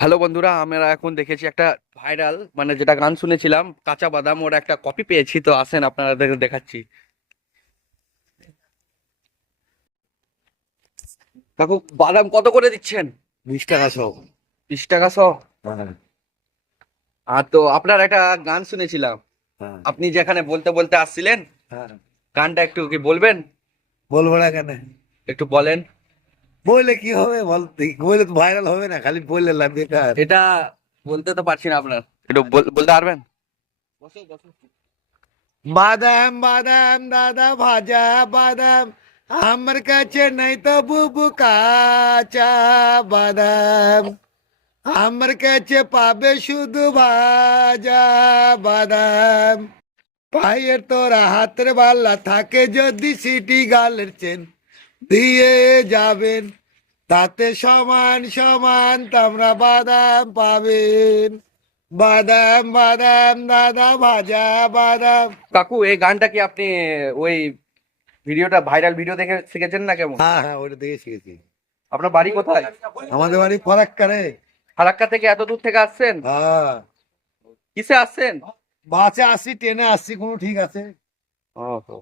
Hello বন্ধুরা, আমরা এখন দেখেছি একটা ভাইরাল, মানে যেটা গান শুনেছিলাম কাঁচা বাদাম, ওর একটা কপি পেয়েছি। তো আসেন আপনাদের দেখাচ্ছি। কাকু, বাদাম কত করে দিচ্ছেন? 20 টাকা শো। 20 টাকা শ? হ্যাঁ, আর তো আপনার একটা গান শুনেছিলাম, হ্যাঁ, আপনি যেখানে বলতে বলতে আসছিলেন, হ্যাঁ। গানটা একটু কি বলবেন? বলবো না কেন? একটু বলেন। বললে কি হবে বল, বললে তো ভাইরাল হবে না, খালি বললে লাভ বেকার। এটা বলতে তো পারছি না, আপনার একটু বলতে পারবেন? বসো বসো। বাদাম বাদাম দাদা ভাজা বাদাম, আমার কাছে নাই তো বুবু কাঁচা বাদাম, আমার কাছে পাবে শুধু ভাজা বাদাম। পায়ের তোরা হাতের বাল্লা থাকে যদি সিটি গালের চেন দিয়ে যাবেন, তাতে সমান সমান তোমরা বাদাম পাবেন। বাদাম বাদাম দাদা ভাজা বাদাম। কাকু, এই গানটা কি আপনি ওই ভিডিওটা, ভাইরাল ভিডিও দেখে শিখেছেন না কেমন? হ্যাঁ, হ্যাঁ, ওটা দেখে শিখেছি। আপনার বাড়ি কোথায়? আমাদের বাড়ি ফরাক্কা রে। ফারাক্কা থেকে এত দূর থেকে আসছেন? হ্যাঁ, কিসে আসছেন? বাসে আসছি, ট্রেনে আসছি, কোনো ঠিক আছে। ওহো।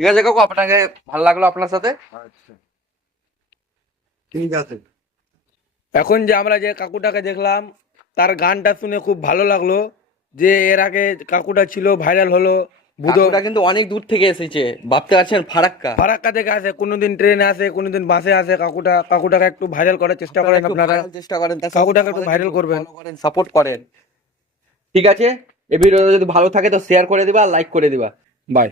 ঠিক আছে কাকু, আপনাকে ভালো লাগলো আপনার সাথে। আচ্ছা, ঠিক আছে। এখন যে আমরা যে কাকুটাকে দেখলাম, তার গানটা শুনে খুব ভালো লাগলো। যে এর আগে কাকুটা ছিল, ভাইরাল হলো, বুধ কাকুটা কিন্তু অনেক দূর থেকে এসেছে, ভাবতে পারছেন, ফারাক্কা। ফারাক্কা থেকে আসে, কোনোদিন ট্রেনে আসে, কোনোদিন বাসে আসে। কাকুটাকে একটু ভাইরাল করার চেষ্টা করেন আপনারা। চেষ্টা করেন, কাকুটাকে একটু ভাইরাল করবেন। সাপোর্ট করেন। ঠিক আছে, এই ভিডিও যদি ভালো থাকে তো শেয়ার করে দিবা, লাইক করে দিবা। বাই।